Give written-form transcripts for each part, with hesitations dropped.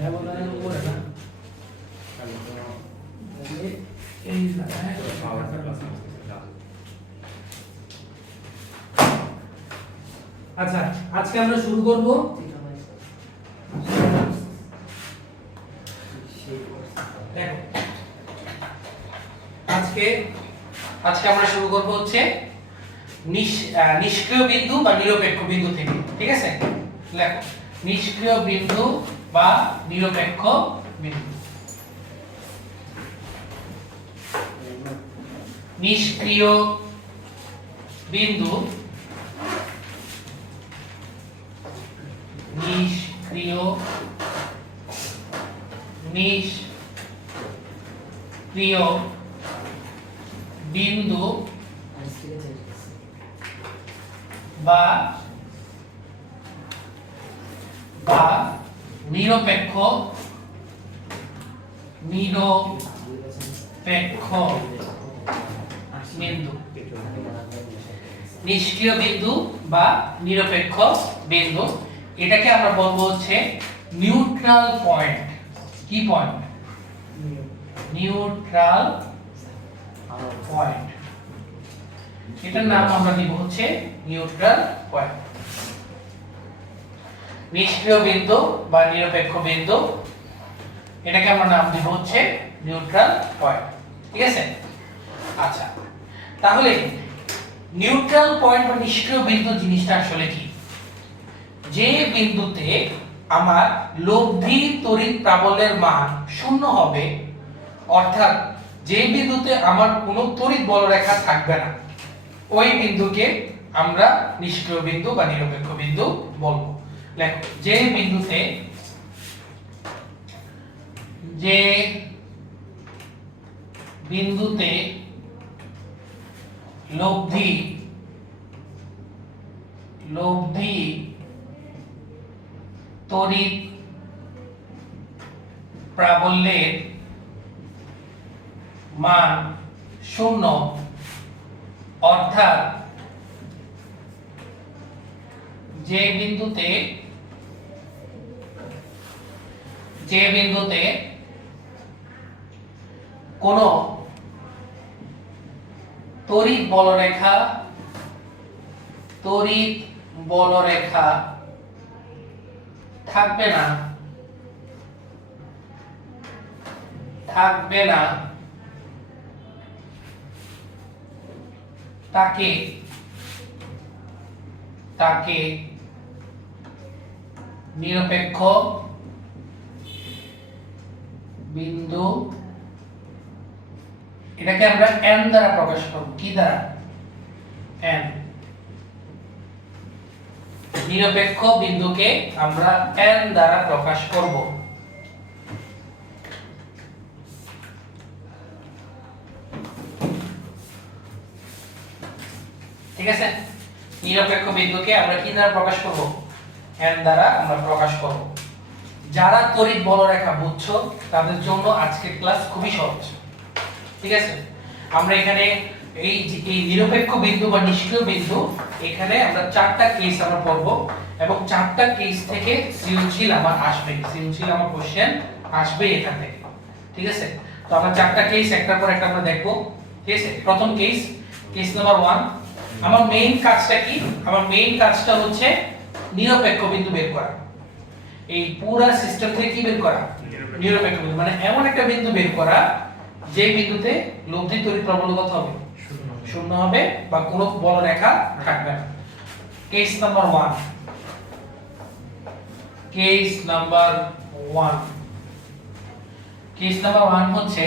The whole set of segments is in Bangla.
ব্যবধানের উপরে না এই আচ্ছা আজকে আমরা শুরু করব দেখো আজকে আমরা শুরু করব হচ্ছে নিষ্ক্রিয় বিন্দু বা নিরপেক্ষ বিন্দু থেকে, ঠিক আছে? লেখো নিষ্ক্রিয় বিন্দু বা নিরপেক্ষ বিন্দু। নিষ্ক্রিয় বিন্দু নিষ্ক্রিয় বিন্দু বা নিরপেক্ষ বিন্দু। নিষ্ক্রিয় বিন্দু বা নিরপেক্ষ বিন্দু এটাকে আমরা বলবো হচ্ছে নিউট্রাল পয়েন্ট। কি পয়েন্ট? Neutral point. এটার নাম আমরা দিব হচ্ছে নিউট্রাল পয়েন্ট। নিষ্ক্রিয় বিন্দু বা নিরপেক্ষ বিন্দু এটাকে আমরা নাম দিব হচ্ছে নিউট্রাল পয়েন্ট, ঠিক আছে? আচ্ছা, তাহলে নিউট্রাল পয়েন্ট বা নিষ্ক্রিয় বিন্দু জিনিসটা আসলে কি? যে বিন্দুতে আমার লব্ধি তড়িৎ প্রাবল্যের মান শূন্য হবে, অর্থাৎ যে বিন্দুতে আমার কোনো তড়িৎ বলরেখা থাকবে না, ওই বিন্দুকে আমরা নিষ্ক্রিয় বিন্দু বা নিরপেক্ষ বিন্দু বলবো। দেখো যে বিন্দুতে লব্ধি তড়িৎ প্রাবল্যের মান শূন্য, অর্থাৎ যে বিন্দুতে কোনো তড়িৎ বলরেখা থাকবে না তাকে নিরপেক্ষ বিন্দু, এটাকে আমরা n দ্বারা প্রকাশ করব। কি দ্বারা? n। নিরপেক্ষ বিন্দুকে আমরা n দ্বারা প্রকাশ করব। ঠিক আছে? নিরপেক্ষ বিন্দুকে আমরা কি দ্বারা প্রকাশ করব? n দ্বারা আমরা প্রকাশ করব। যারা তড়িৎ বলরেখা বুঝছো তাদের জন্য আজকের ক্লাস খুবই সহজ, ঠিক আছে? আমরা এখানে এই নিরপেক্ষ বিন্দু বা নিষ্ক্রিয় বিন্দু, এখানে আমরা চারটা কেস আমরা পড়ব এবং চারটা কেস থেকে সৃজনশীল আমার কোশ্চেন আসবে এখান থেকে, ঠিক আছে? তো আমরা চারটা কেস একটার পর একটা আমরা দেখব, ঠিক আছে? প্রথম কেস নাম্বার 1। আমার মেইন কাজটা কি? আমার মেইন কাজটা হচ্ছে নিরপেক্ষ বিন্দু বের করা। এই পুরো সিস্টেম থেকে কি বের করা? নিরপেক্ষ বিন্দু, মানে এমন একটা বিন্দু বের করা যে বিন্দুতে লব্ধি তড়িৎ প্রাবল্য কত হবে? শূন্য হবে বা কোনো বলরেখা থাকবে না। Case number 1। কেস নাম্বার 1 হচ্ছে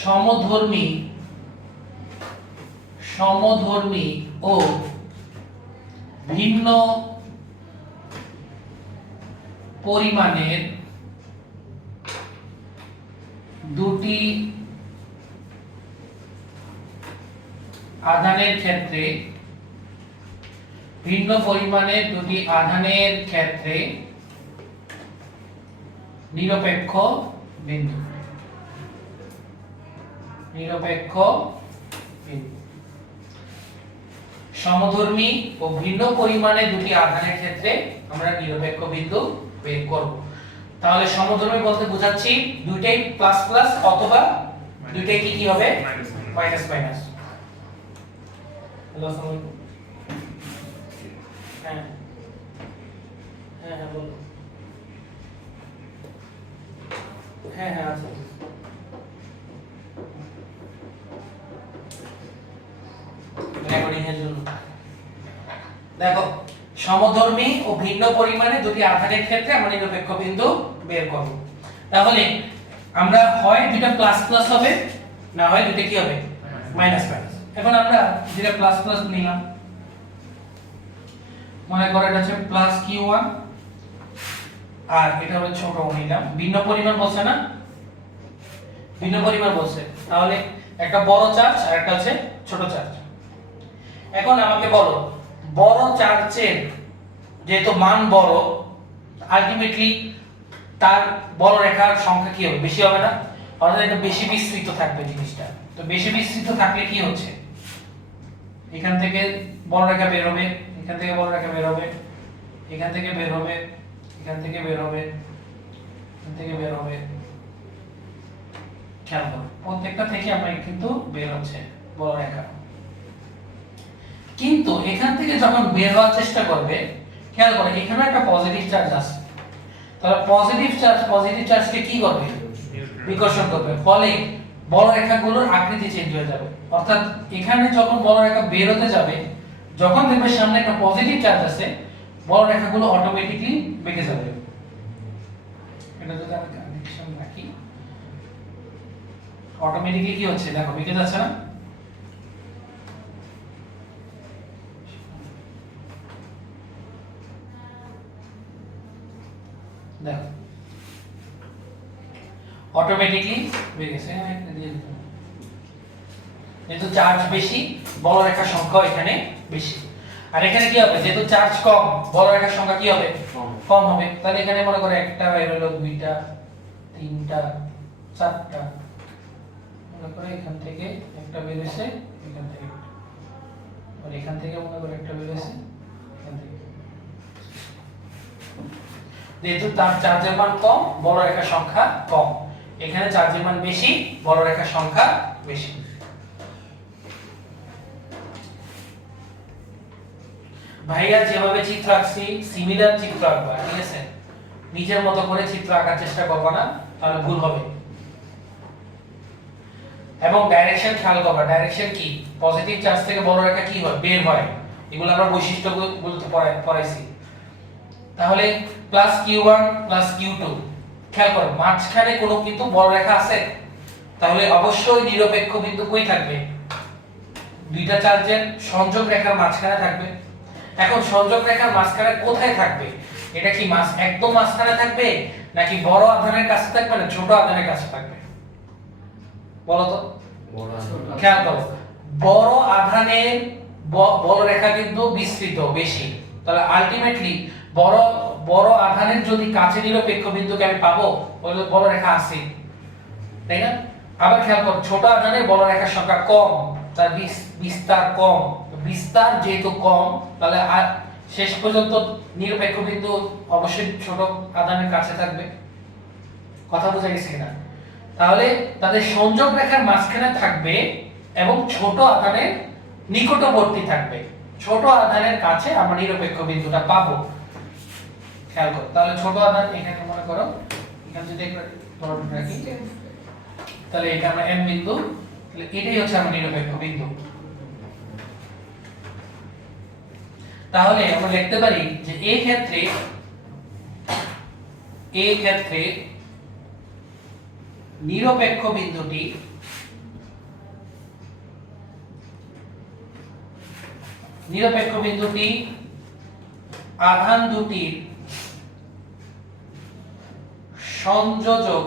সমধর্মী ও ভিন্ন পরিমাণের দুটি আধানের ক্ষেত্রে নিরপেক্ষ বিন্দু। সমধর্মী ও ভিন্ন পরিমাণে দুটি আধানের ক্ষেত্রে আমরা নিরপেক্ষ বিন্দু বের করব। তাহলে সমধর্মী বলতে বোঝাচ্ছি দুইটাই প্লাস প্লাস অথবা দুইটাই কি কি হবে মাইনাস মাইনাস। হ্যালো আসসালামু আলাইকুম। হ্যাঁ হ্যাঁ হ্যাঁ বলো। হ্যাঁ হ্যাঁ আচ্ছা রেকর্ডিং এর জন্য দেখো সমধর্মী ও ভিন্ন পরিমাণে দুটি আধানের ক্ষেত্রে আমরা নিরপেক্ষ বিন্দু বের করব। তাহলে আমরা হয় দুটো প্লাস প্লাস হবে না হয় দুটো কি হবে মাইনাস মাইনাস। এখন আমরা যেটা প্লাস প্লাস নিলাম মনে করো এটা হচ্ছে প্লাস q1 আর এটা হলো ছোট নিলাম, ভিন্ন পরিমাণ বলছে না, ভিন্ন পরিমাণ বলছে, তাহলে একটা বড় চার্জ আর একটা হচ্ছে ছোট চার্জ। এখন আমাকে বলো বড় চার্জের যেহেতু মান বড় আলটিমেটলি তার বড় রেখার সংখ্যা কি হবে বেশি হবে না, অর্থাৎ এটা বেশি বিস্তৃত থাকবে জিনিসটা। তো বেশি বিস্তৃত থাকলে কি হচ্ছে এখান থেকে বড় রেখা বের হবে, এখান থেকে বড় রেখা বের হবে, এখান থেকে বের হবে, এখান থেকে বের হবে, এখান থেকে বের হবে। খেয়াল করো প্রত্যেকটা থেকে আমরা কিন্তু বের হচ্ছে বড় রেখা। কিন্তু এখান থেকে যখন বের হওয়ার চেষ্টা করবে খেয়াল করো এখানে একটা পজিটিভ চার্জ আছে, তাহলে পজিটিভ চার্জকে কি করবে বিকর্ষণ করবে, ফলে বড় রেখাগুলোর আকৃতি চেঞ্জ হয়ে যাবে। অর্থাৎ এখানে যখন বড় রেখা বের হতে যাবে যখন দেখবে সামনে একটা পজিটিভ চার্জ আছে বড় রেখাগুলো অটোমেটিক্যালি বেঁকে যাবে। এটা যদি আমি কন্ডিশন রাখি অটোমেটিক্যালি কি হচ্ছে দেখো বেঁকে যাচ্ছে না। দেখো অটোমেটিক্যালি বেড়ে গেছে, যেহেতু চার্জ বেশি বড় রেখার সংখ্যা এখানে বেশি। আর এখানে কি হবে যেহেতু চার্জ কম বড় রেখার সংখ্যা কি হবে কম হবে। তাহলে এখানে মনে করো একটা বের হলো, দুইটা, তিনটা, চারটা, মনে করো এখান থেকে একটা বের হয়েছে, এখান থেকে আর এখান থেকে মনে করো একটা বের হয়েছে, এখান থেকে। যেহেতু তার চার্জের মান কম বড় রেখার সংখ্যা কম, এখানে চার্জের মান বেশি বড় রেখার সংখ্যা বেশি। ভাইয়া যেভাবে চিত্র আঁকছি সিমিলার চিত্র আঁকবা, ঠিক আছে? নিজের মতো করে চিত্র আঁকার চেষ্টা করবা না, তাহলে ভুল হবে। এবং ডাইরেকশন খেয়াল করবা, ডাইরেকশন কি পজিটিভ চার্জ থেকে বড় রেখা কি হয় বের হয়, এগুলো আমরা বৈশিষ্ট্যগুলো পড়াইছি। তাহলে প্লাস q1 প্লাস q2 খেয়াল করো মাঝখানে কোনো কিন্তু বড় রেখা আছে, তাহলে অবশ্যই নিরপেক্ষ বিন্দু কই থাকবে দুইটা চার্জের সংযোগ রেখার মাঝখানে থাকবে। এখন সংযোগ রেখার মাঝখানে কোথায় থাকবে, এটা কি একদম মাঝখানে থাকবে নাকি বড় আধানের কাছে থাকবে না ছোট আধানের কাছে থাকবে বলো তো? খেয়াল করো বড় আধানের বড় রেখা কিন্তু বিস্তৃত বেশি, তাহলে আলটিমেটলি বড় আধানের যদি কাছে নিরপেক্ষ বিন্দুকে আমি পাবো বড় রেখা আছে, তাই না? আবার খেয়াল করো ছোট আধানের বড় রেখার সংখ্যা কম, তার বিস্তার কম, বিস্তার যেহেতু কম তাহলে শেষ পর্যন্ত নিরপেক্ষ বিন্দু অবশ্যই ছোট আধানের কাছে থাকবে। কথা বোঝা গেছে কিনা? তাহলে তাদের সংযোগ রেখার মাঝখানে থাকবে এবং ছোট আধানের নিকটবর্তী থাকবে, ছোট আধানের কাছে আমরা নিরপেক্ষ বিন্দুটা পাবো। খেয়াল করো তাহলে ছোট আধান এখানে মনে করো এখানে যদি একবার ধরে রাখি তাহলে এটা আমরা m বিন্দু, তাহলে এটাই হচ্ছে আমার নিরপেক্ষ বিন্দু। তাহলে আমরা লিখতে পারি যে এই ক্ষেত্রে নিরপেক্ষ বিন্দুটি আধান দুটির সংযোজক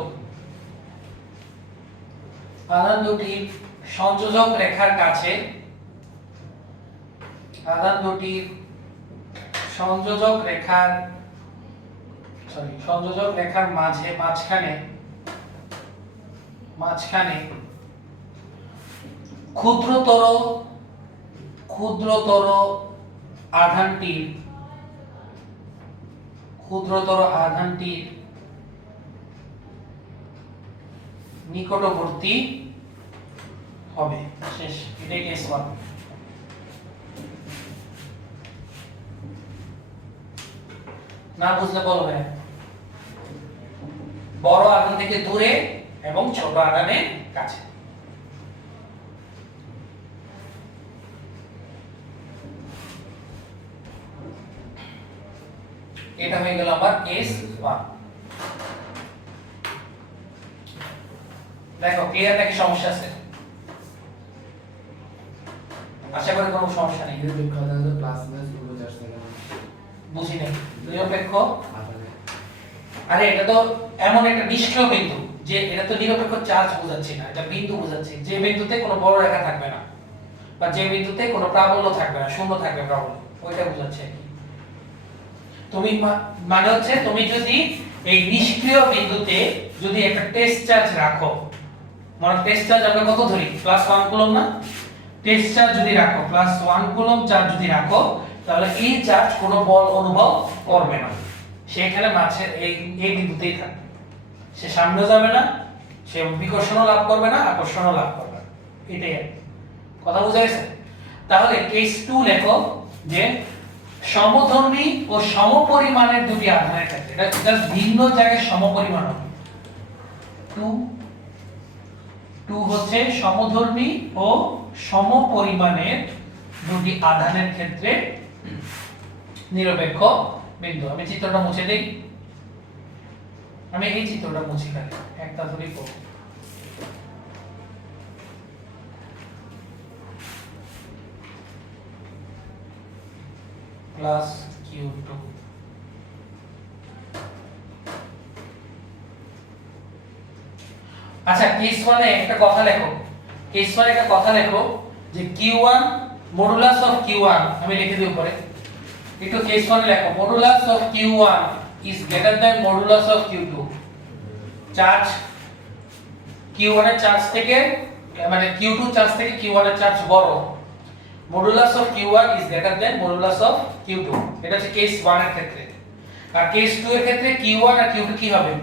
রেখার কাছে, সংযোজক রেখার মাঝখানে ক্ষুদ্রতর আধানটির নিকটবর্তী হবে। শেষ, এটাই কেস 1। না বুঝলে বলো ভাই। বড় আধান থেকে দূরে এবং ছোট আধানের কাছে। এটা হয়ে গেল আবার কেস 1। দেখো ক্লিয়ার নাকি সমস্যা আছে? আশা করি কোনো সমস্যা নেই। নিরপেক্ষ আধান প্লাস মাইনাস দুটো চার্জ থাকে না। বুঝি নাই নিরপেক্ষ আরে এটা তো এমন একটা নিষ্ক্রিয় বিন্দু যে এটা তো নিরপেক্ষ চার্জ বোঝাচ্ছে না, এটা বিন্দু বোঝাচ্ছে যে বিন্দুতে কোনো বড় রেখা থাকবে না বা যে বিন্দুতে কোনো প্রাবল্য থাকবে না, শূন্য থাকবে প্রাবল্য, ওইটা বোঝাচ্ছে। তুমি মানে হচ্ছে তুমি যদি এই নিষ্ক্রিয় বিন্দুতে যদি একটা টেস্ট চার্জ রাখো, মানে টেস্ট চার্জ আমরা কত ধরি +1 কুলম্ব না, টেস্ট চার্জ যদি রাখো +1 কুলম্ব চার্জ যদি রাখো, তাহলে এই চার্জ কোনো বল অনুভব করবে না, সেখানে মাঝের এই বিন্দুতেই থাকবে, সে সামনে যাবে না, সে বিকর্ষণও লাভ করবে না, আকর্ষণও লাভ করবে না। এটাই কথা বুঝা গেছে? তাহলে কেস 2 লেখো যে সমধর্মী ও সমপরিমাণের দুটি আধানের ক্ষেত্রে, এটা জাস্ট ভিন্ন জায়গায় সমপরিমাণ হবে। 2 হচ্ছে সমধর্মী ও সমপরিমাণের দুটি আধানের ক্ষেত্রে নিরপেক্ষ বিন্দু। আমি চিত্রটা মুছে দেই, আমি এই চিত্রটা মুছি খালি একটা ধরেই করব। প্লাস Q2 আচ্ছা কেস 1 এ একটা কথা লেখো, কেস 1 এ একটা কথা লেখো যে Q1 মডুলাস অফ Q1, আমি লিখে দিই উপরে একটু কেস 1 এ লেখো modulus of Q1 is greater than modulus of Q2। Charge Q1 এর চার্জ থেকে মানে Q2 চার্জ থেকে Q1 এর চার্জ বড়, modulus of Q1 is greater than modulus of Q2। এটা হচ্ছে কেস 1 এর ক্ষেত্রে। আর কেস 2 এর ক্ষেত্রে Q1 আর Q2 কি হবে?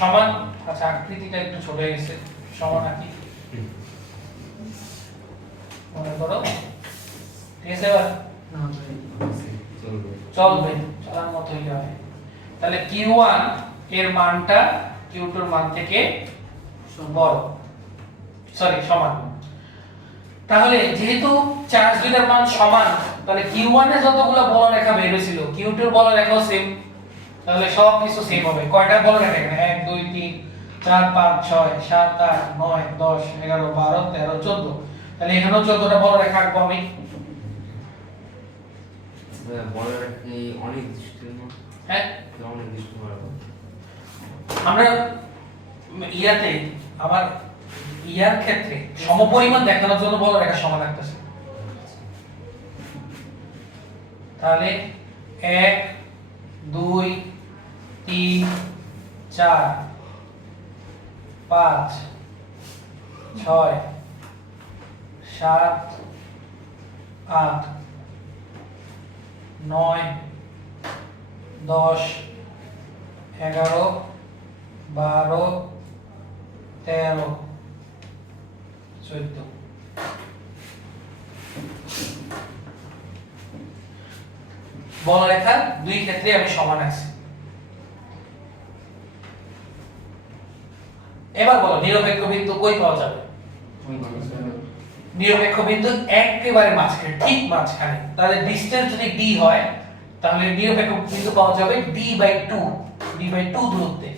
সমান। আচ্ছা আকৃতিটা একটু ছোট হয়ে গেছে, সমান নাকি মনে করো, ঠিক আছে? এবার চলবে, চলার মতো হইলে হয়। তাহলে Q1 এর মানটা Q2 এর মান থেকে বড়, সরি সমান। তাহলে যেহেতু চার্জ দুইটার মান সমান, তাহলে Q1 এ যতগুলো বলরেখা বের হয়েছিল Q2 এর বলরেখাও সেম, তাহলে সব কিছু সেম হবে। কয়টা বলরেখা এখানে? 1 2 3 4 5 6 7 8 9 10 11 12 13 14, তাহলে এখানেও 14টা বলরেখা আঁকবো আমি। বলরেখা অনেক দৃষ্টি না, হ্যাঁ অনেক দৃষ্টি মারবো আমরা ইয়াতে আমার ইয়ার ক্ষেত্রে সমপরিমাণ দেখানোর জন্য বলরেখা সমান রাখতেছে। তাহলে 1 2 3 4 5 6 7 8 9 10 11 12 13 14। বলরেখা দুই ক্ষেত্রে আমি সমান আছি। এবার বলো নিরপেক্ষ বিন্দু কই পাওয়া যাবে? নিরপেক্ষ বিন্দু একেবারে মাঝখানে, ঠিক মাঝখানে। তাহলে ডিসটেন্স যদি d হয় তাহলে নিরপেক্ষ বিন্দু পাওয়া যাবে d/2 দূরত্বে।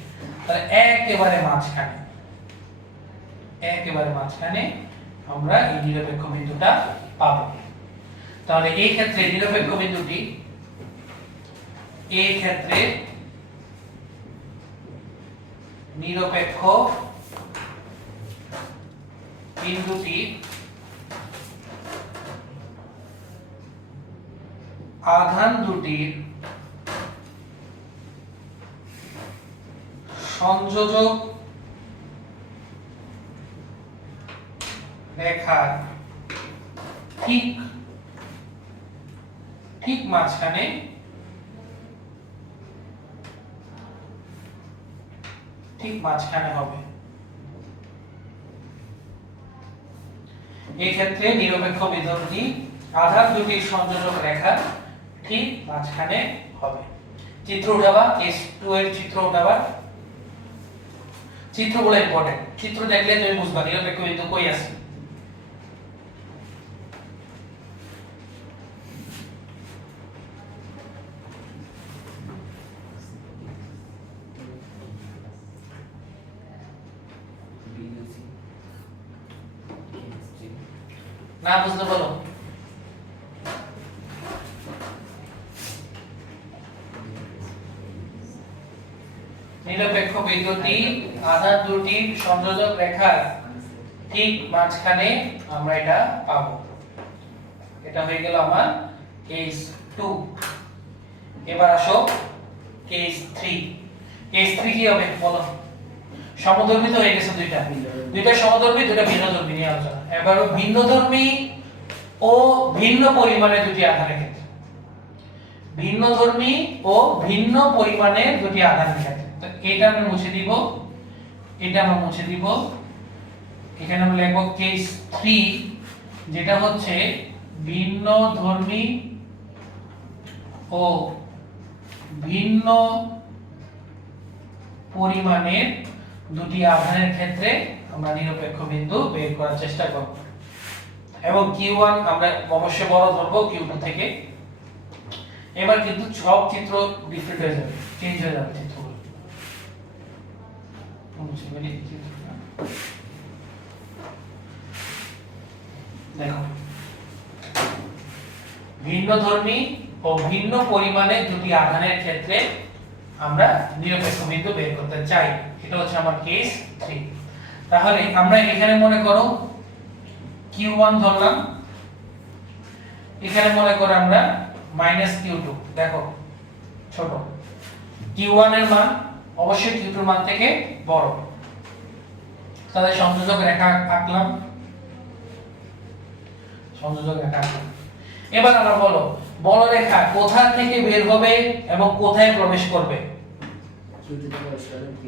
তাহলে একেবারে মাঝখানে, একেবারে মাঝখানে আমরা এই নিরপেক্ষ বিন্দুটা পাবো। তাহলে এই ক্ষেত্রে নিরপেক্ষ বিন্দুটি, এই ক্ষেত্রে নিরপেক্ষ বিন্দুটি আধান দুটির সংযোজক রেখার ঠিক মাঝখানে হবে। এই ক্ষেত্রে নিরপেক্ষ বিন্দুটি আধার দুটির সংযোজক রেখা ঠিক মাঝখানে হবে। চিত্র উঠাবা, কেস 2 এর চিত্র উঠাবা। চিত্রগুলো ইম্পর্টেন্ট, চিত্র দেখলে তুমি বুঝবা নিরপেক্ষ বিন্দু কই আছে। না বুঝতে বলো। নিরপেক্ষ বিন্দুটি আধার দুটির সংযোজক রেখার ঠিক মাঝখানে আমরা এটা পাবো। এটা হয়ে গেল আমার কেস 2। এবার আসো কেস 3। কেস 3 কি হবে বলো? সমধর্মী তো হয়ে গেছে দুইটা, দুইটা সমধর্মী দুইটা ভিন্নধর্মী নিয়ে আলোচনা। এবার ভিন্নধর্মী ও ভিন্ন পরিমাণের দুটি আধানের ক্ষেত্রে, ভিন্নধর্মী ও ভিন্ন পরিমাণের দুটি আধানের ক্ষেত্রে, তো এটা আমরা মুছে দিব, এটা আমরা মুছে দিব। এখানে আমরা লিখব কেস 3, যেটা হচ্ছে ভিন্নধর্মী ও ভিন্ন পরিমাণের দুটি আধানের ক্ষেত্রে আমরা নিরপেক্ষ বিন্দু বের করার চেষ্টা করব। এবং Q1 আমরা অবশ্যই বড় ধরব Q2 থেকে। এবার কিন্তু সব চিত্র ডিফারেন্ট হয়ে যাবে, চেঞ্জ হয়ে যাবে চিত্রগুলো। দেখো, ভিন্নধর্মী ও ভিন্ন পরিমাণের দুটি আধানের ক্ষেত্রে আমরা নিরপেক্ষ বিন্দু বের করতে চাই। এটা হচ্ছে আমার কেস 3। তাহলে আমরা এখানে মনে করো Q1 ধরলাম, এখানে মনে করো আমরা -Q2। দেখো ছোট Q1 এর মান অবশ্যই Q2 এর মান থেকে বড়, তাহলে সংযোজক রেখা আঁকলাম, সংযোজক রেখা আঁকলাম। এবার আমরা বলো বড় রেখা কোথা থেকে বের হবে এবং কোথায় প্রবেশ করবে?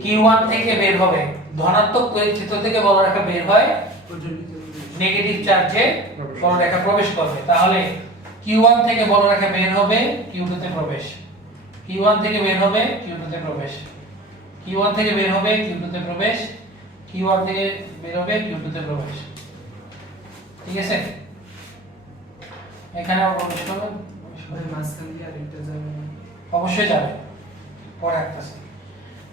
Q1 থেকে বের হবে, ধনাত্মক চিত্র থেকে বড় রেখা বের হয়, নেগেটিভ চার্জে বড় রেখা প্রবেশ করবে। তাহলে Q1 থেকে বড় রেখা বের হবে, Q2 তে প্রবেশ, Q1 থেকে বের হবে, Q2 তে প্রবেশ, Q1 থেকে বের হবে, Q2 তে প্রবেশ, Q1 থেকে বের হবে, Q2 তে প্রবেশ। ঠিক আছে, এখানে প্রবেশ করবে, মাঝখান দিয়ে আরেকটা যাবে, অবশ্যই যাবে, পরে আসতেছে।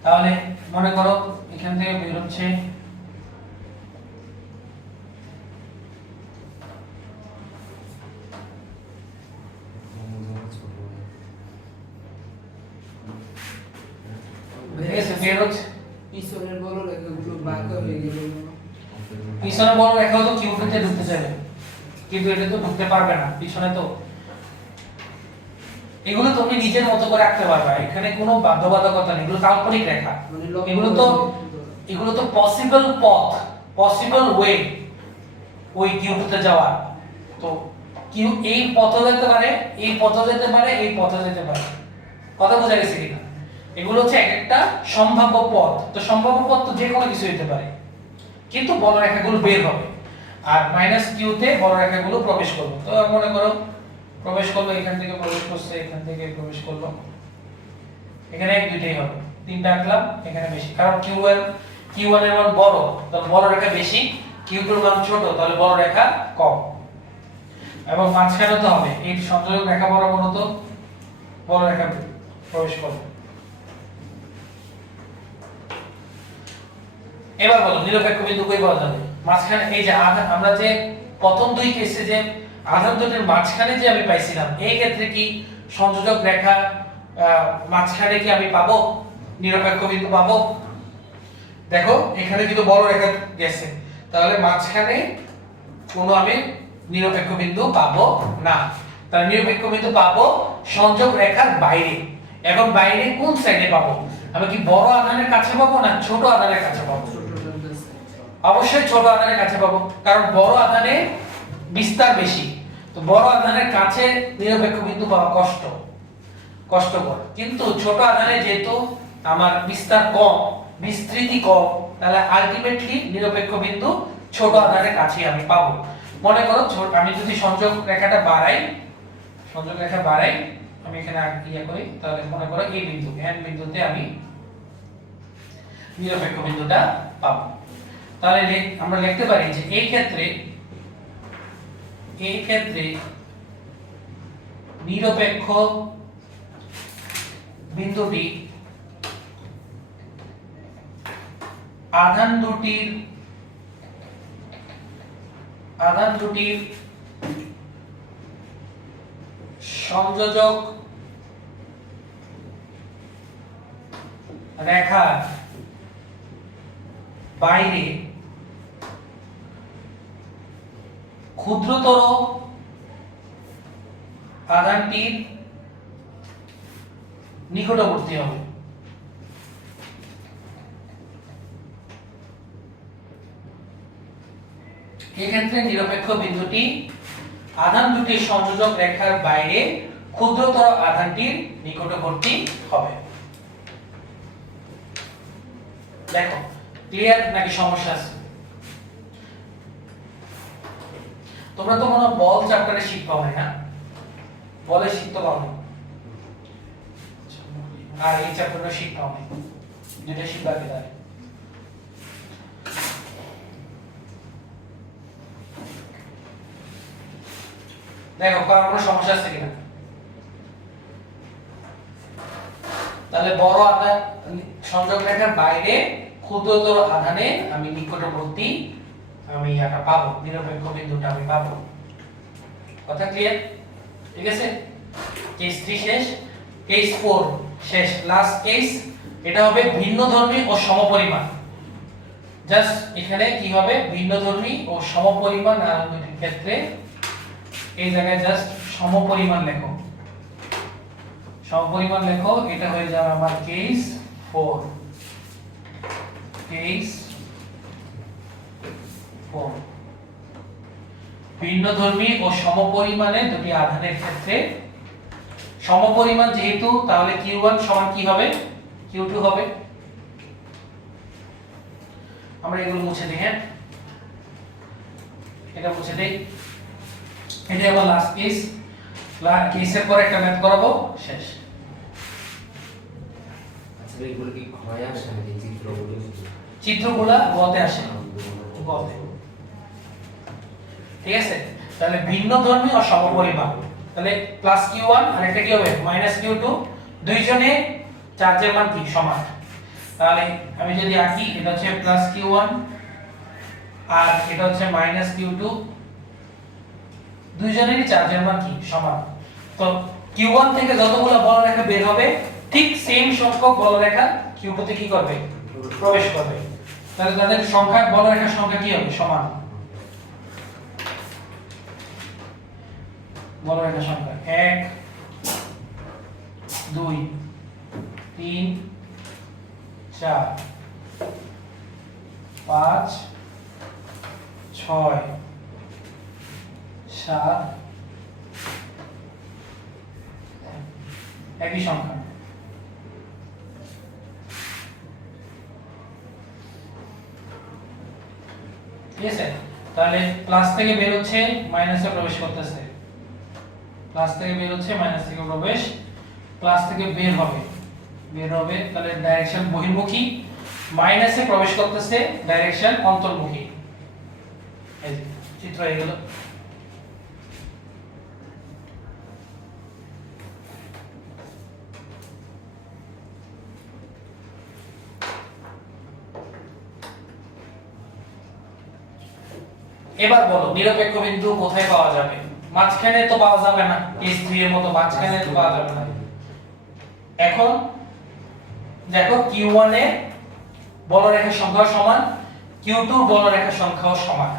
তাহলে মনে করো এখান থেকে বের হচ্ছে বের হচ্ছে, পিছনের বড় রেখাগুলো বাঁকা হয়ে গেল। পিছনে বড় রেখা তো Q2 তে ঢুকতে চাইবে, কিন্তু এটা তো ঢুকতে পারবে না পিছনে। তো এগুলো তুমি নিজের মতো করে আঁকতে পারবে, এখানে কোনো বাধ্যবাধকতা নেই, এগুলো কাল্পনিক রেখা। এগুলো তো পসিবল পথ, পসিবল ওয়ে ওই Q2 তে যাওয়ার। তো কিউ এই পথে যেতে পারে, এই পথে যেতে পারে, এই পথে যেতে পারে। কথা বোঝা গেছে কিনা? এগুলো হচ্ছে এক একটা সম্ভাব্য পথ। তো সম্ভাব্য পথ তো যে কোনো কিছু হতে পারে, কিন্তু বড় রেখাগুলো বের হবে আর -Q তে বড় রেখাগুলো প্রবেশ করবে। তো মনে করো প্রবেশ করলো, এখান থেকে প্রবেশ করছে, এখান থেকে প্রবেশ করলো, এখানে এক দুইটাই হবে, তিনটা আঁকলাম, এখানে বেশি, কারণ Q1 এর মান বড়, তাহলে বড় রেখা বেশি, Q2 এর মান ছোট, তাহলে বড় রেখা কম। এবং মাঝখানে তো হবে এই সংযোজক রেখা বরাবর তো বড় রেখা প্রবেশ করবে। এবার বলো নিরপেক্ষ বিন্দু কই পাওয়া যাবে? মাঝখানে এই যে আধার, আমরা যে প্রথম দুই কেসে যে আধার দুটির মাঝখানে যে আমি পাইছিলাম, এই ক্ষেত্রে কি সংযোজক রেখা মাঝখানে কি আমি পাবো নিরপেক্ষ বিন্দু পাবো? দেখো এখানে কিন্তু বড় রেখা গেছে, তাহলে মাঝখানে কোনো আমি নিরপেক্ষ বিন্দু পাবো না। তাহলে নিরপেক্ষ বিন্দু পাবো সংযোগ রেখার বাইরে। এখন বাইরে কোন সাইডে পাবো? আমি কি বড় আধানের কাছে পাবো না ছোট আধানের কাছে পাবো? অবশ্যই ছোট আধানের কাছে পাবো, কারণ বড় আধানে বিস্তার বেশি। তো বড় আধানের কাছে নিরপেক্ষ বিন্দু পাওয়া কষ্টকর, কিন্তু ছোট আধানে যেহেতু আমার বিস্তার কম, বিস্তৃতি কম, তাহলে আলটিমেটলি নিরপেক্ষ বিন্দু ছোট আধানের কাছে আমি পাবো। মনে করো আমি যদি সংযোগ রেখাটা বাড়াই, আমি এখানে ইয়া করি, তাহলে মনে করো এই বিন্দু n বিন্দুতে আমি নিরপেক্ষ বিন্দুটা পাবো। তাহলে আমরা লিখতে পারি যে এই ক্ষেত্রে নিরপেক্ষ বিন্দুটি আধান দুটির সংযোজক রেখার বাইরে ক্ষুদ্রতর আধানটির নিকটবর্তী হবে। এক্ষেত্রে নিরপেক্ষ বিন্দুটি আধান দুটির সংযোজক রেখার বাইরে ক্ষুদ্রতর আধানটির নিকটবর্তী হবে। দেখো ক্লিয়ার নাকি সমস্যা আছে? তোমরা তো মনে হয় বল চ্যাপ্টারে শীট পাও না? বলে শীট তো পাও না, আর এই চ্যাপ্টারে শীট পাও না, দুটো শীট বাকি থাকে। দেখো কারো কোনো সমস্যা আছে কিনা? তাহলে বড় আধান সংযোগ রেখার বাইরে ক্ষুদ্রতর আধানে আমি নিকটবর্তী আমি এটা পাবো, নিরপেক্ষ বিন্দুটা আমি পাবো। কথা ক্লিয়ার? ঠিক আছে, কেস 3 শেষ, কেস 4 শেষ, লাস্ট কেস। এটা হবে ভিন্নধর্মী ও সমপরিমাণ। জাস্ট এখানে কি হবে, ভিন্নধর্মী ও সমপরিমাণ আধান দুটির ক্ষেত্রে এই জায়গায় জাস্ট সমপরিমাণ লেখো, সমপরিমাণ লেখো। এটা হয়ে যাবে আমার কেস 4। কেস 4 ভিন্নধর্মী ও সমপরিমাণে দুটি আধানের ক্ষেত্রে, সমপরিমাণ যেহেতু তাহলে q1 সমান কি হবে, q2 হবে। আমরা এগুলো মুছে দিই। হ্যাঁ, এটা মুছে দেই। এটা আমার লাস্ট কেস। কেসের পর একটা ম্যাথ করাবো, শেষ। আচ্ছা এগুলো কি ক্ষয় আসে নাকি চিত্রগুলো? চিত্রগুলা গতে আসে, গতে। ঠিক আছে, তাহলে ভিন্নধর্মী ও সমপরিমাণ, তাহলে প্লাস q1 আর এটা কি হবে মাইনাস q2, দুইজনে চার্জের মান কি সমান। তাহলে আমি যদি আঁকি, এটা হচ্ছে প্লাস q1 আর এটা হচ্ছে মাইনাস q2, দুইজনেরই চার্জের মান কি সমান। তো q1 থেকে যতগুলো বলরেখা বের হবে ঠিক সেম সংখ্যক বলরেখা q2 তে কি করবে, প্রবেশ করবে। তাহলে তাদের সংখ্যা, বলরেখার সংখ্যা কি হবে, সমান। বলরেখার সংখ্যা 1 2 3 4 5 6 7 একই সংখ্যা। ঠিক আছে, তাহলে প্লাস থেকে বের হচ্ছে মাইনাসে প্রবেশ করতেছে, প্লাস থেকে বের হচ্ছে মাইনাস থেকে প্রবেশ, প্লাস থেকে বের হবে, তাহলে ডাইরেকশন বহির্মুখী, মাইনাসে প্রবেশ করতেছে ডাইরেকশন অন্তর্মুখী। এই যে চিত্র হয়ে গেল। এবার বলো নিরপেক্ষ বিন্দু কোথায় পাওয়া যাবে? মাঝখানে তো পাওয়া যাবে না, কেস 3 এর মতো মাঝখানে তো পাওয়া যাবে না। এখন দেখো q1 এর বলরেখার সংখ্যা সমান, q2 বলরেখার সংখ্যাও সমান।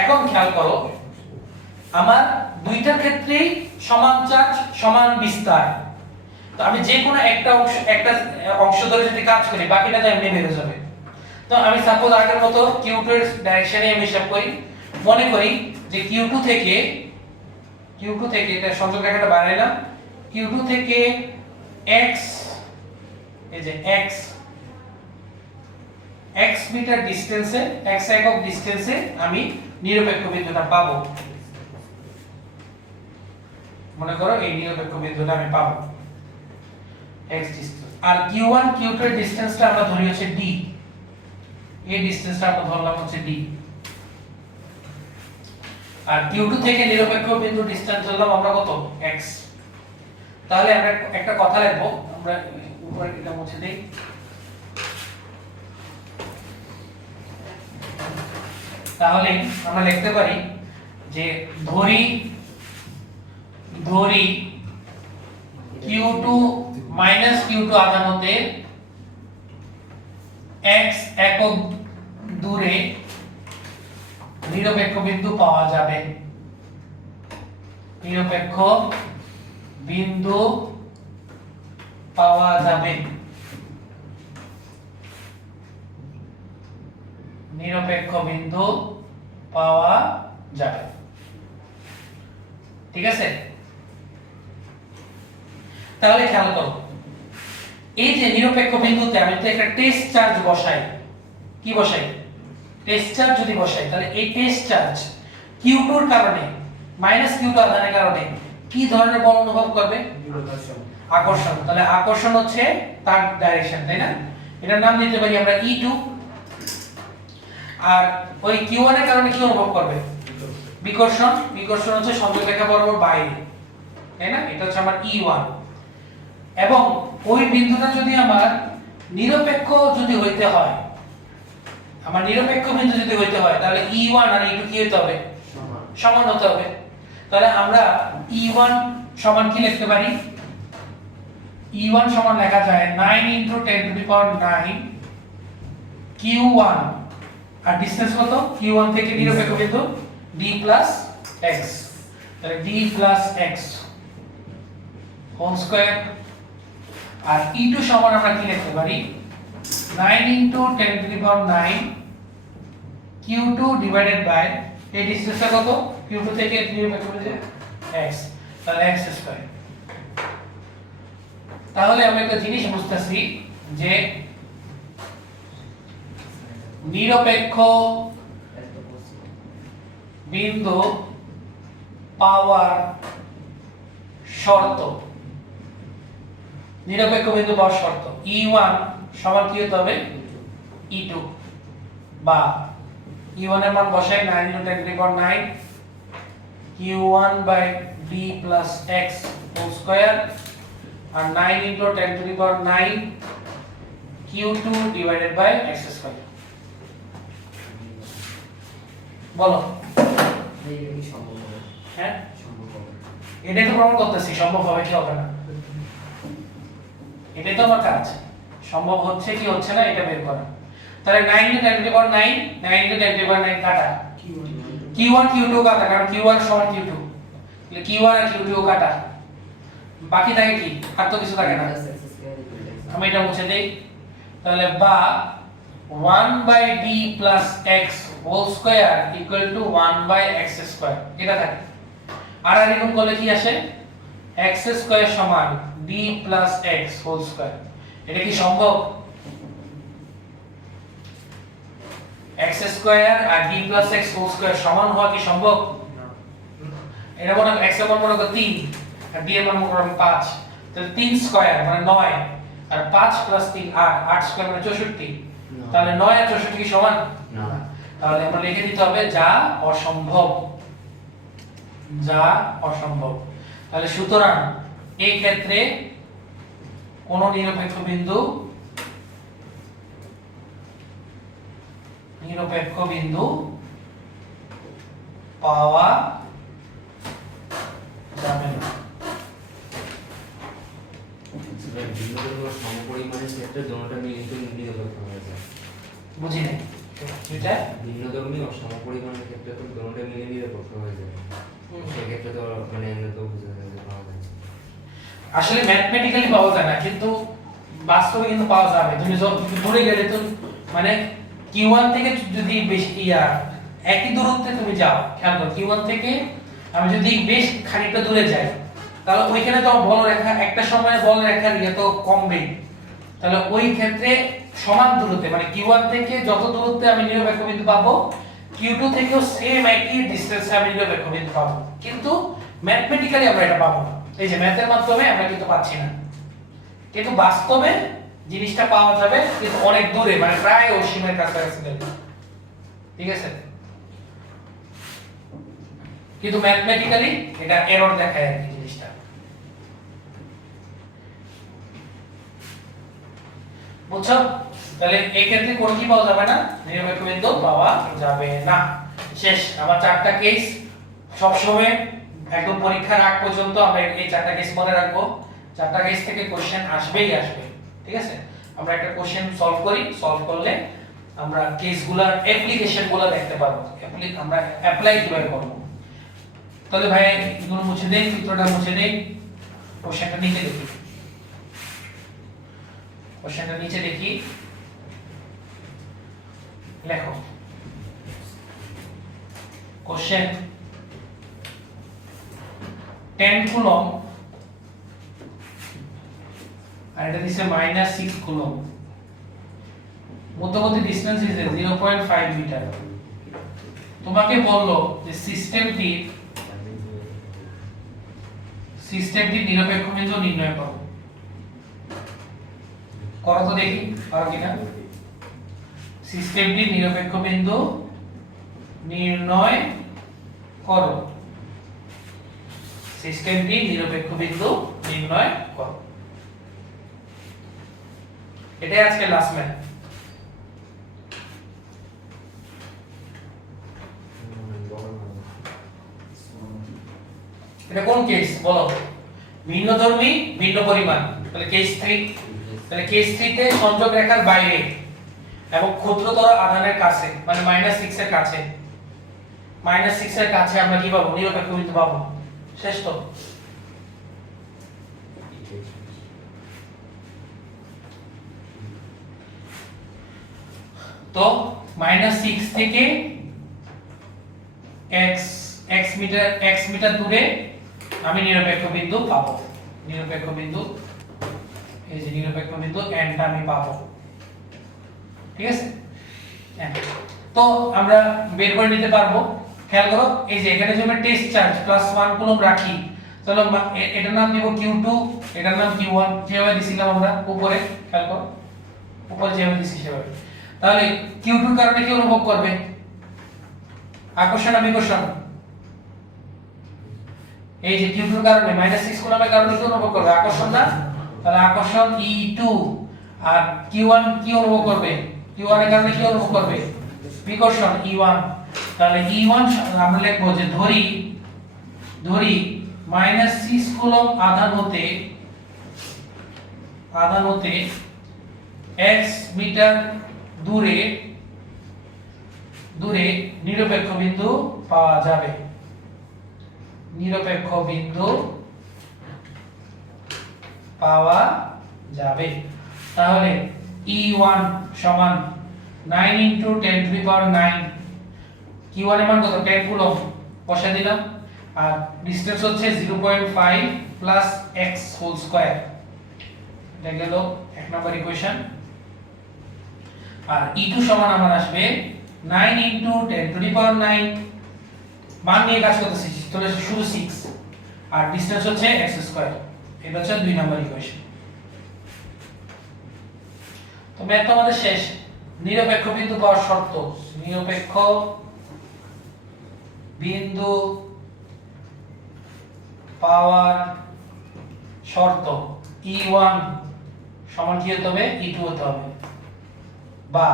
এখন খেয়াল করো, আমার দুইটার ক্ষেত্রেই সমান চার্জ, সমান বিস্তার। তো আমি যে কোনো একটা অংশ ধরে যদি কাজ করি, বাকিটা তো এমনি বের হয়ে যাবে। তো আমি সাপোজ আগের মতো q2 এর ডাইরেকশনে আমি হিসাব করি, মনে করি যে q2 থেকে এটা সংযোগ রেখাটা বাড়াইলাম, q2 থেকে x, এই যে x x মিটার ডিসটেন্সে x একক ডিসটেন্সে আমি নিরপেক্ষ বিন্দুটা পাবো। মনে করো এই নিরপেক্ষ বিন্দুটা আমি পাবো x ডিসটেন্স, আর q1 q2 এর ডিসটেন্সটা আমরা ধরি হচ্ছে d, এই ডিসটেন্সটা আমরা ধরলাম হচ্ছে d, আর q2 থেকে নিরপেক্ষ বিন্দু ডিসটেন্স ধরলাম আমরা কত x। তাহলে আমরা একটা কথা লিখবো, আমরা উপরে এটা মুছে দেই। তাহলে আমরা লিখতে পারি যে ধরি q2 q2 আধান হতে x একক দূরে নিরপেক্ষ বিন্দু পাওয়া যাবে, নিরপেক্ষ বিন্দু পাওয়া যাবে, নিরপেক্ষ বিন্দু পাওয়া যাবে। ঠিক আছে, তাহলে খেয়াল করো এই যে নিরপেক্ষ বিন্দুতে আমি তো একটা টেস্ট চার্জ বসাই, কি বসাই টেস্ট চার্জ যদি বসাই, তাহলে এই টেস্ট চার্জ q2 এর কারণে q2 আধানের কারণে কি ধরনের বল অনুভব করবে? আকর্ষণ। তাহলে আকর্ষণ হচ্ছে তার ডাইরেকশন, তাই না? এটার নাম দিতে পারি আমরা E2। আর ওই q1 এর কারণে কি অনুভব করবে? বিকর্ষণ। বিকর্ষণ হচ্ছে সংযোগ রেখা বরাবর বাইরে, তাই না? এটা হচ্ছে আমার E1। এবং ওই বিন্দুটা যদি আমার নিরপেক্ষ যদি হইতে হয়, আমার নিরপেক্ষ বিন্দু যদি হইতে হয়, তাহলে E1 আর E2 কি হতে হবে? সমান হতে হবে। তাহলে আমরা E1 সমান কি লিখতে পারি? E1 সমান লেখা যায় 9 × 10⁹ q1, আর ডিসটেন্স কত? q1 থেকে নিরপেক্ষ বিন্দু d + x, তাহলে d + x হোল স্কয়ার। আর E2 সমান আমরা কি লিখতে পারি? 9 × 10⁹ q2 ডিভাইডেড বাই এই ডিসটেন্সটা কত? q2 থেকে নিরপেক্ষ বিন্দু x, তাহলে x²। তাহলে আমরা একটা জিনিস বুঝতেছি যে নিরপেক্ষ বিন্দু পাওয়ার শর্ত, নিরপেক্ষ বিন্দু পাওয়ার শর্ত E1 সমান কি হতে হবে? E2, বা E1 এর মান বসাই 9 × 10⁹ q1 / d + x whole square, আর 9 × 10⁹ q2 ডিভাইডেড বাই x²। বলো এই কি সম্ভব হবে? হ্যাঁ, সম্ভব হবে। এটাই তো প্রমাণ করতেছি সম্ভব হবে কি হবে না, এটাই তো আমার কাজ। সম্ভব হচ্ছে কি হচ্ছে না এটা বের করা। তাহলে 9 × 10⁹ 9 × 10⁹ কাটা, q1 q2 কাটা, কারণ q1 সমান q2, তাহলে q1 আর q2 কাটা, বাকি থাকে কি? আর তো কিছু থাকে না। আমি এটা মুছে দেই। তাহলে বা 1/d + x whole square = 1/x², এটা থাকে। আর এরকম করলে কি আসে? x² সমান d + x হোল স্কয়ার। এটা কি সম্ভব? x² আর d + x হোল স্কয়ার সমান হওয়া কি সম্ভব? এটা মনে x এর মান মনে করো 3 আর d এর মান মনে করো 5, তাহলে 3² মানে 9, আর 5 + 3 8 8² মানে 64। তাহলে 9 আর 64 কি সমান? না। তাহলে আমরা লিখে দিতে হবে যা অসম্ভব, যা অসম্ভব। তাহলে সুতরাং এই ক্ষেত্রে কোন নিরপেক্ষ বিন্দু পাওয়া যাবে না। বিন্দুগুলো সমপরিমাণের ক্ষেত্রে দুটোটা মিলিত নিরপেক্ষ হয়ে যায়। বুঝি নাই এটা। ভিন্নধর্মী ও সমপরিমাণের ক্ষেত্রে তো দুটোটা মিলে নিরপেক্ষ হয়ে যায়। সেক্ষেত্রে তো মানে এমনি তো বুঝা যায় যে পাওয়া যায়। আসলে ম্যাথমেটিক্যালি পাওয়া যায় না, কিন্তু বাস্তবে কিন্তু পাওয়া যাবে। তুমি দূরে গেলে তো মানে q1 থেকে যদি বেশি একই দূরত্বে তুমি যাও, খেয়াল করো q1 থেকে আমি যদি বেশ খানিকটা দূরে যাই, তাহলে ওইখানে তো বল রেখা একটা সময় বল রেখার ইয়ে তো কমবে, তাহলে ওই ক্ষেত্রে সমান দূরত্বে মানে Q1 থেকে যত দূরত্বে আমি নিরপেক্ষ বিন্দু পাবো Q2 থেকেও সেম একই ডিসটেন্সে আমি নিরপেক্ষ বিন্দু পাবো, কিন্তু ম্যাথমেটিক্যালি আমরা এটা পাবো না। এই যে ম্যাথের মাধ্যমে আমরা কিন্তু পাচ্ছি না, কিন্তু বাস্তবে জিনিসটা পাওয়া যাবে, কিন্তু অনেক দূরে মানে প্রায় অসীমের কাছাকাছি গেলে। ঠিক আছে, কিন্তু ম্যাথমেটিক্যালি এটা এরর দেখায় আর কি জিনিসটা। বুঝছো? তাহলে এই ক্ষেত্রে কোন কি পাওয়া যাবে না, নিরপেক্ষ বিন্দু পাওয়া যাবে না। শেষ আমার 4টা কেস। সবসময় একদম পরীক্ষার আগ পর্যন্ত আমরা এই 4টা কেস মনে রাখবো। 4টা কেস থেকে কোশ্চেন আসবেই আসবে। ঠিক আছে, আমরা একটা কোশ্চেন সলভ করি, সলভ করলে আমরা কেসগুলোর অ্যাপ্লিকেশনগুলো দেখতে পারবো, আমরা অ্যাপ্লাই কিভাবে করব। তাহলে ভাই এগুলো মুছে দেই, চিত্রটা মুছে দেই, কোশ্চেনটা নিচে দেখি। কোশ্চেনটা নিচে দেখি, লেখো কোশ্চেন 10 কুলম আর এটা দিছে -6 কুলম, মধ্যবর্তী ডিসটেন্স ইজ 0.5 মিটার। তোমাকে বললো যে সিস্টেমটি নিরপেক্ষ বিন্দু নির্ণয় করো। করো তো দেখি পারো কিনা। সিস্টেমটি নিরপেক্ষ বিন্দু নির্ণয় করো। সিস্টেমটি নিরপেক্ষ বিন্দু নির্ণয় করো। এটাই আজকে লাস্ট ম্যাথ। এটা কোন কেস বলো? ভিন্নধর্মী ভিন্ন পরিমাণ, তাহলে কেস 3। তাহলে কেস 3 তে সংযোগ রেখার বাইরে এবং ক্ষুদ্রতর আধানের কাছে মানে -6 এর কাছে, -6 এর কাছে আমরা কি পাবো? নিরপেক্ষ বিন্দু পাবো। শেষ তো? তো -6 থেকে x মিটার দূরে আমি নিরপেক্ষ বিন্দু পাবো। নিরপেক্ষ বিন্দু, এই যে নিরপেক্ষ বিন্দু n টা আমি পাবো। ঠিক আছে, তো আমরা বের করে নিতে পারবো। খেয়াল করো, এই যে এখানে যদি আমি টেস্ট চার্জ +1 কুলম রাখি, তাহলে এটার নাম দিব Q2, এটার নাম Q1, যেভাবে দিছিলাম আমরা উপরে। খেয়াল করো উপরে যেভাবে দিছি সেভাবে। তাহলে Q2 এর কারণে কি অনুভব করবে? আকর্ষণ আর বিকর্ষণ। এই যে Q2 এর কারণে -6 কুলমের কারণে কি অনুভব করবে? আকর্ষণ না? তাহলে আকর্ষণ E2। আর Q1 কি অনুভব করবে? Q1 এর কারণে কি অনুভব করবে? বিকর্ষণ E1। তাহলে E1 আমরা লিখবো যে ধরি -6 কুলম আধান হতে x মিটার দূরে নিরপেক্ষ বিন্দু পাওয়া যাবে। নিরপেক্ষ বিন্দু পাওয়া যাবে। তাহলে E1 সমান 9 × 10⁹। Q1 এর মান কত? 10 কুলম বসা দিলাম, আর ডিসটেন্স হচ্ছে 0.5 প্লাস x হোল স্কয়ার। এটা গেল এক নম্বর ইকুয়েশন। আর E2 সমান আমার আসবে 9 × 10⁹। মান নিয়ে কাজ করতেছি, তাহলে শুধু 6 আর ডিসটেন্স হচ্ছে x স্কয়ার। এটা হচ্ছে 2 নম্বর ইকুয়েশন। তো ম্যাথ আমাদের শেষ। নিরপেক্ষ বিন্দু পাওয়ার শর্ত, নিরপেক্ষ বিন্দু পাওয়ার শর্ত E1 সমান কি হতে হবে? E2 হতে হবে। বা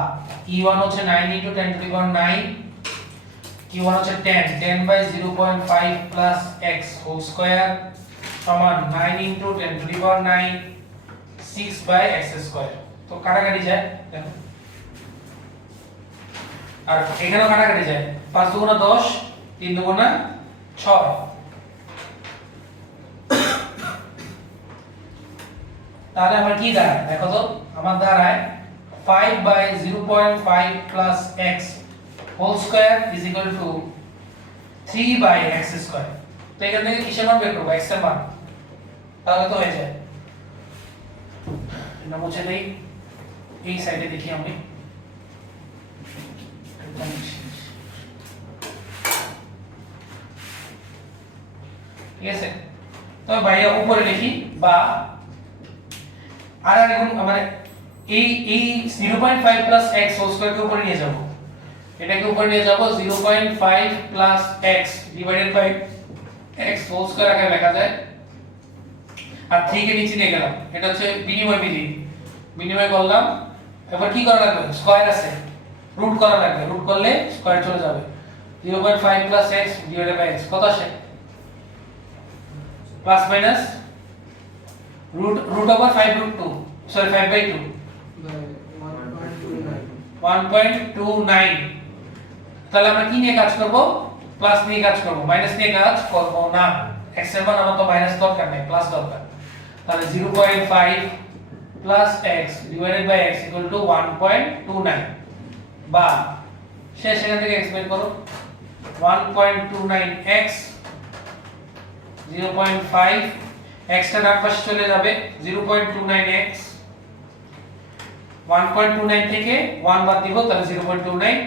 E1 হচ্ছে 9 × 10⁹, Q1 হচ্ছে 10/0.5 প্লাস x হোল স্কয়ার সমান 9 × 10⁹, 6/x স্কয়ার। তো কাটাকাটি যায় দেখো, আর এখানেও কাটাকাটি যায়। 5 × 2 = 10, 3 × 2 = 6। তাহলে আমার কি দাঁড়ায় দেখো তো? আমার দাঁড়ায় 5/0.5 plus x whole square is equal to 3/x square. তো এখান থেকে কিসের মান বের করব? x এর মান। তাহলে তো হয়ে যায় এটা মুছে দেই। এই সাইডে দেখি আমি ঠিক আছে। তবে বাইরে উপরে লিখি বা আর এখন মানে এই 0.5 প্লাস x হোল স্কয়ার কে উপরে নিয়ে যাব, এটাকে উপরে নিয়ে যাব 0.5 plus x divided by x whole square আকারে লেখা যায়। আর 3 কে নিচে নিয়ে গেলাম, এটা হচ্ছে বিনিময় বিধি, বিনিময় করলাম। এবার কি করা লাগবে, স্কয়ার আছে রুট করা লাগবে, রুট করলে স্কয়ার চলে যাবে। 0.5 plus x divided by x কত আসে, plus minus root over 5 root 2 sorry 5/2 1.29। তাহলে আমরা কি নিয়ে কাজ করব, প্লাস নিয়ে কাজ করব, মাইনাস নিয়ে কাজ করব না। x এর মান আমার তো মাইনাস দরকার নাই, প্লাস দরকার। তাহলে 0.5 plus x divided by x equal to 1.29 বা শেষ এখান থেকে x বের করো 1.29x 0.5 x টা ডান পাশে চলে যাবে 0.29x 1.29 থেকে 1 বাদ দিব তাহলে 0.29।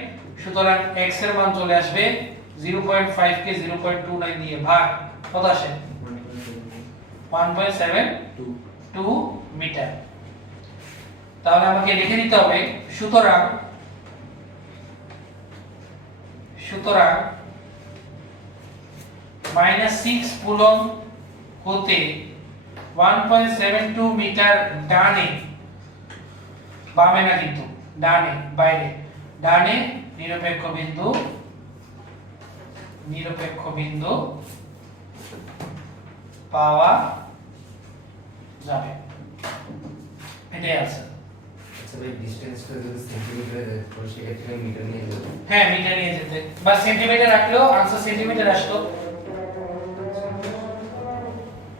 সুতরাং x এর মান চলে আসবে 0.5 কে 0.29 দিয়ে ভাগ কত আসে 1.72 মিটার। তাহলে আমাকে লিখে দিতে হবে সুতরাং -6 কুলম্ব হতে 1.72 মিটার ডানে, বামে না কিন্তু ডানে, বাইরে ডানে নিরপেক্ষ বিন্দু পাওয়া যাবে। এটাই আছে। আচ্ছা ভাই ডিসটেন্সটা যদি সেন্টিমিটারে তো সেক্ষেত্রে মিটার নিয়ে যাবে। হ্যাঁ মিটার নিয়ে যেতে বা সেন্টিমিটার রাখলেও আনসার সেন্টিমিটার আসতো।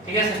ঠিক আছে।